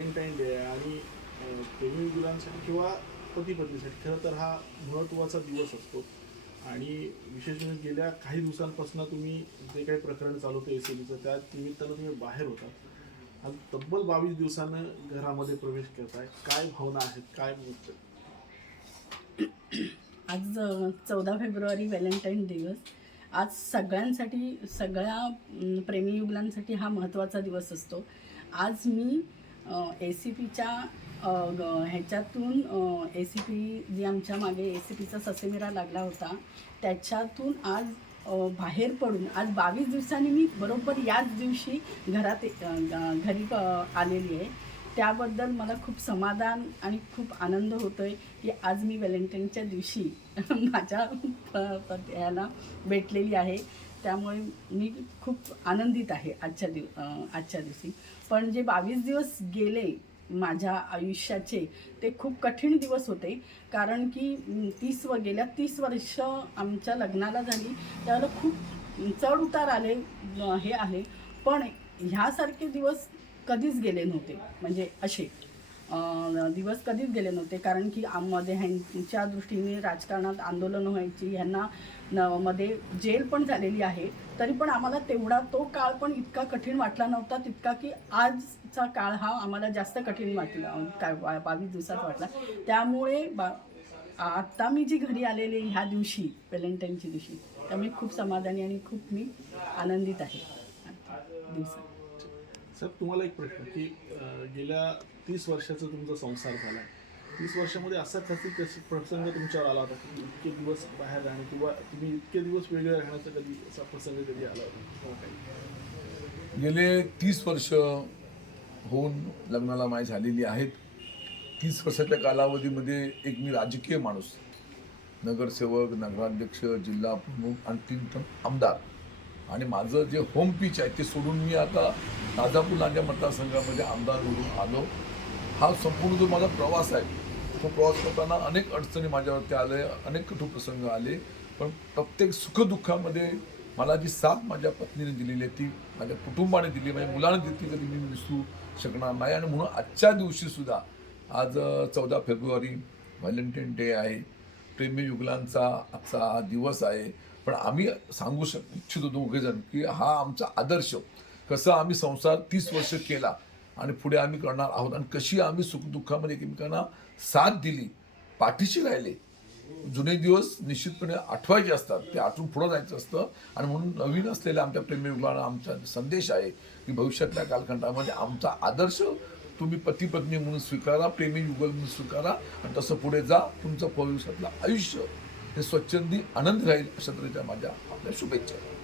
Valentine day आहे आणि प्रेमी मुलांसाठी किंवा पती पत्नीसाठी खरं तर हा महत्त्वाचा दिवस असतो आणि विशेष म्हणजे गेल्या काही दिवसांपासून तुम्ही जे काही प्रकरण चालू होतं एसीबीचं त्या निमित्तानं तुम्ही बाहेर होता आज तब्बल बावीस दिवसानं घरामध्ये प्रवेश करताय काय भावना आहेत काय आज चौदा फेब्रुवारी व्हॅलेंटाईन दिवस आज सगळ्यांसाठी सगळ्या प्रेमी युगलांसाठी हा महत्त्वाचा दिवस असतो आज मी ए सी पीच्या ह्याच्यातून ए सी पी जी आमच्या मागे ए सी पीचा ससेमिरा लागला होता त्याच्यातून आज बाहेर पडून आज बावीस दिवसांनी मी बरोबर याच दिवशी घरात घरी आलेली आहे त्याबद्दल मला खूप समाधान आणि खूप आनंद होतो आहे की आज मी व्हॅलेंटाईनच्या दिवशी माझ्या याला भेटलेली आहे त्यामुळे मी खूप आनंदित आहे आजच्या दिव आजच्या दिवशी पण जे बावीस दिवस गेले माझ्या आयुष्याचे ते खूप कठीण दिवस होते कारण की तीस व गेल्या तीस वर्ष आमच्या लग्नाला झाली त्याला खूप चढ उतार आले हे आले पण ह्यासारखे दिवस कधीच गेले नव्हते म्हणजे असे दिवस कधीच गेले नव्हते कारण की आममध्ये ह्यांच्या दृष्टीने राजकारणात आंदोलन व्हायची ह्यांना मध्ये जेल पण झालेली आहे तरी पण आम्हाला तेवढा तो काळ पण इतका कठीण वाटला नव्हता तितका की आजचा काळ हा आम्हाला जास्त कठीण वाटला काय बावीस दिवसात वाटला त्यामुळे बा आत्ता मी जी घरी आलेली ह्या दिवशी व्हॅलेंटाईनच्या दिवशी त्यामुळे खूप समाधानी आणि खूप मी आनंदित आहे दिवसात साहेब तुम्हाला एक प्रश्न की गेल्या तीस वर्षाचा तुमचा संसार झाला तीस वर्षामध्ये असा कधी कशी प्रसंग तुमच्यावर आला होता की इतके दिवस बाहेर राहणे किंवा तुम्ही इतके दिवस वेगळे राहण्याचा कधी असा प्रसंग कधी आला होता हो, गेले तीस वर्ष होऊन लग्नाला माय झालेली आहेत तीस वर्षाच्या कालावधीमध्ये एक मी राजकीय माणूस नगरसेवक नगराध्यक्ष जिल्हा प्रमुख आणि तीन आमदार आणि माझं जे होम पीच आहे ते सोडून मी आता राजापूर लांजा मतदारसंघामध्ये आमदार म्हणून आलो हा संपूर्ण जो माझा प्रवास आहे तो प्रवास करताना अनेक अडचणी माझ्यावरती आले अनेक कठोर प्रसंग आले पण प्रत्येक सुखदुःखामध्ये मला जी साथ माझ्या पत्नीने दिलेली आहे ती माझ्या कुटुंबाने दिली माझ्या मुलाने दिली कधी मी विसरू शकणार नाही आणि म्हणून आजच्या दिवशीसुद्धा आज चौदा फेब्रुवारी व्हॅलेंटाईन डे आहे प्रेमी युगलांचा आजचा हा दिवस आहे पण आम्ही सांगू शक इच्छितो दोघेजण की हा आमचा आदर्श कसा आम्ही संसार तीस वर्ष केला आणि पुढे आम्ही करणार आहोत आणि कशी आम्ही सुखदुःखामध्ये एकमेकांना साथ दिली पाठीशी राहिले जुने दिवस निश्चितपणे आठवायचे असतात ते आठवून पुढं जायचं असतं आणि म्हणून नवीन असलेल्या आमच्या प्रेमी प्रेमीयुगाला आमचा संदेश आहे की भविष्यातल्या कालखंडामध्ये आमचा आदर्श तुम्ही पती पत्नी म्हणून स्वीकारा प्रेमी युगल म्हणून स्वीकारा आणि तसं पुढे जा तुमचं भविष्यातलं आयुष्य हे स्वच्छंदी आनंद राहील अशा तऱ्हेच्या माझ्या आपल्या शुभेच्छा